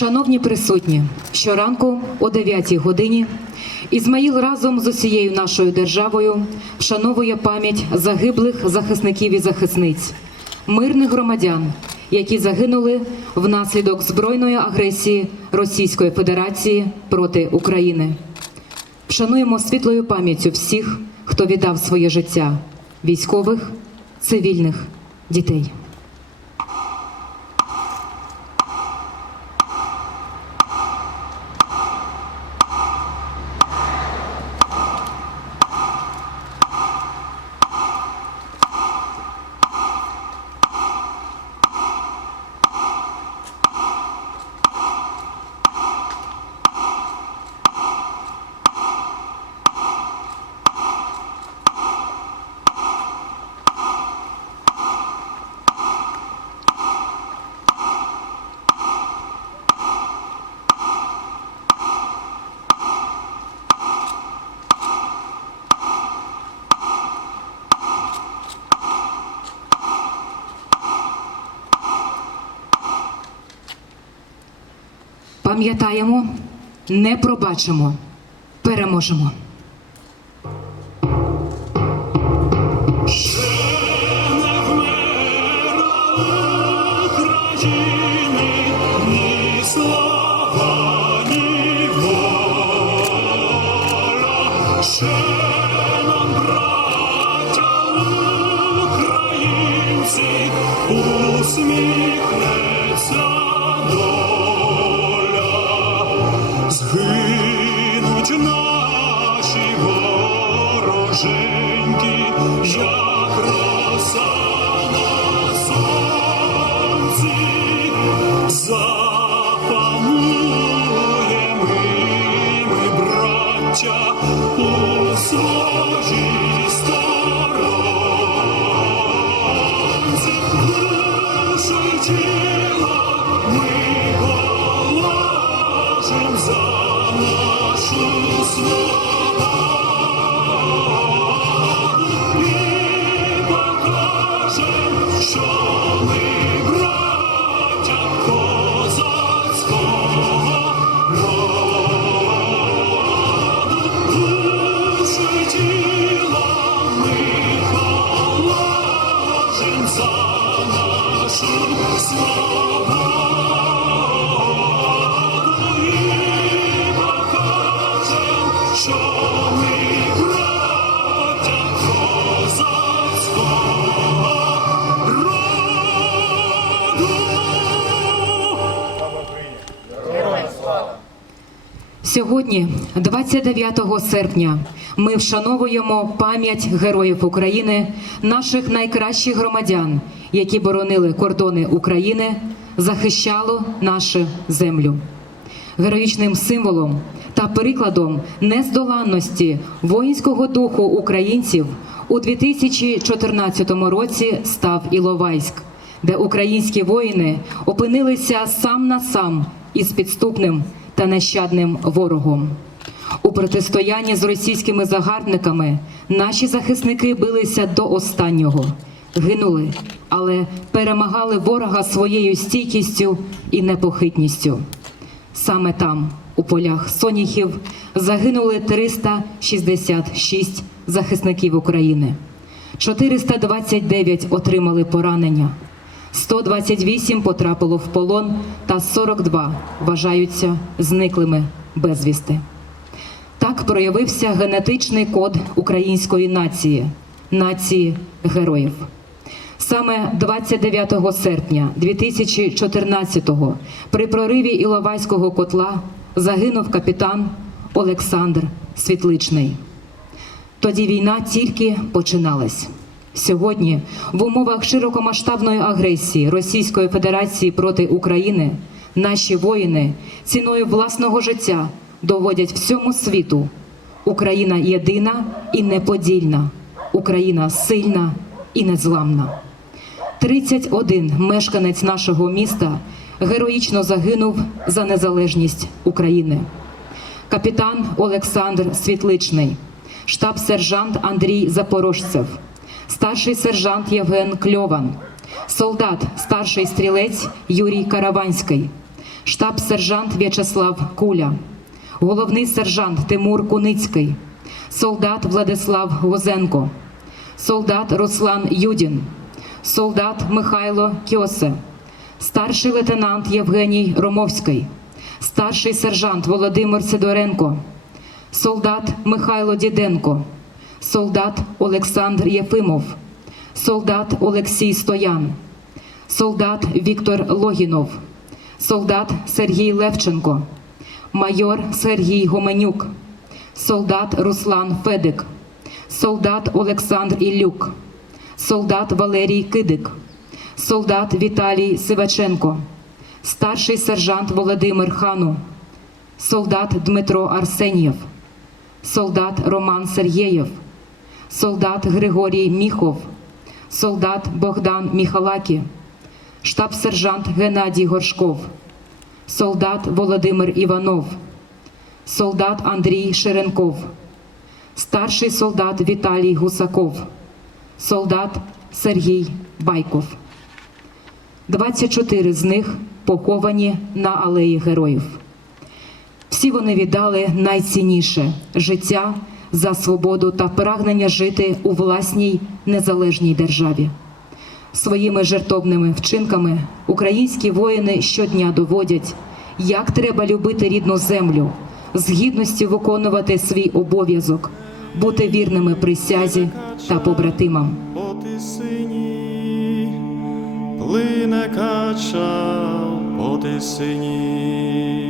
Шановні присутні, щоранку о 9 годині Ізмаїл разом з усією нашою державою вшановує пам'ять загиблих захисників і захисниць, мирних громадян, які загинули внаслідок збройної агресії Російської Федерації проти України. Вшануємо світлою пам'яттю всіх, хто віддав своє життя військових, цивільних, дітей. Пам'ятаємо, не пробачимо, переможемо. України Згинуть наші вороженьки, як роса Сьогодні, 29 серпня, ми вшановуємо пам'ять героїв України, наших найкращих громадян, які боронили кордони України, захищало нашу землю. Героїчним символом та прикладом нездоланності воїнського духу українців у 2014 році став Іловайськ, де українські воїни опинилися сам на сам із підступним та нещадним ворогом. У протистоянні з російськими загарбниками наші захисники билися до останнього, гинули, але перемагали ворога своєю стійкістю і непохитністю. Саме там, у полях Соніхів, загинули 366 захисників України. 429 отримали поранення, 128 потрапило в полон та 42 вважаються зниклими безвісти. Так проявився генетичний код української нації нації героїв. Саме 29 серпня 2014-го при прориві Іловайського котла загинув капітан Олександр Світличний. Тоді війна тільки починалась. Сьогодні, в умовах широкомасштабної агресії Російської Федерації проти України, наші воїни ціною власного життя доводять всьому світу. Україна єдина і неподільна, Україна сильна і незламна. 31 мешканець нашого міста героїчно загинув за незалежність України. Капітан Олександр Світличний, штаб-сержант Андрій Запорожцев, старший сержант Євген Кльован, солдат, старший стрілець Юрій Караванський, штаб-сержант В'ячеслав Куля, головний сержант Тимур Куницький, солдат Владислав Лозенко, солдат Руслан Юдін, солдат Михайло Кьосе, старший лейтенант Євгеній Ромовський, старший сержант Володимир Сидоренко, солдат Михайло Діденко, солдат Олександр Єфимов, солдат Олексій Стоян, солдат Віктор Логінов, солдат Сергій Левченко, майор Сергій Гоменюк, солдат Руслан Федик, солдат Олександр Іллюк, солдат Валерій Кидик, солдат Віталій Сиваченко, старший сержант Володимир Хану, солдат Дмитро Арсенєв, солдат Роман Сергєєв, солдат Григорій Міхов, солдат Богдан Міхалакі, штаб-сержант Геннадій Горшков, солдат Володимир Іванов, солдат Андрій Шеренков, старший солдат Віталій Гусаков, солдат Сергій Байков. 24 з них поховані на алеї героїв. Всі вони віддали найцінніше життя за свободу та прагнення жити у власній незалежній державі. Своїми жертовними вчинками українські воїни щодня доводять, як треба любити рідну землю, з гідністю виконувати свій обов'язок, бути вірними присязі та побратимам. плине кача по тисині.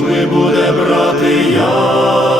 Хто ми буде брати яму?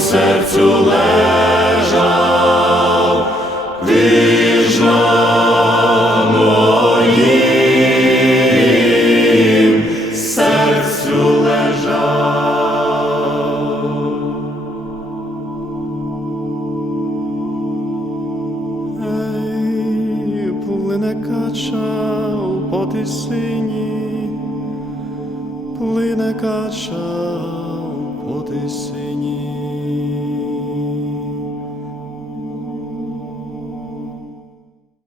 серцю лежав, ти на моїм серцю лежав. Ей, плине кача по тисині, плине кача по тисині.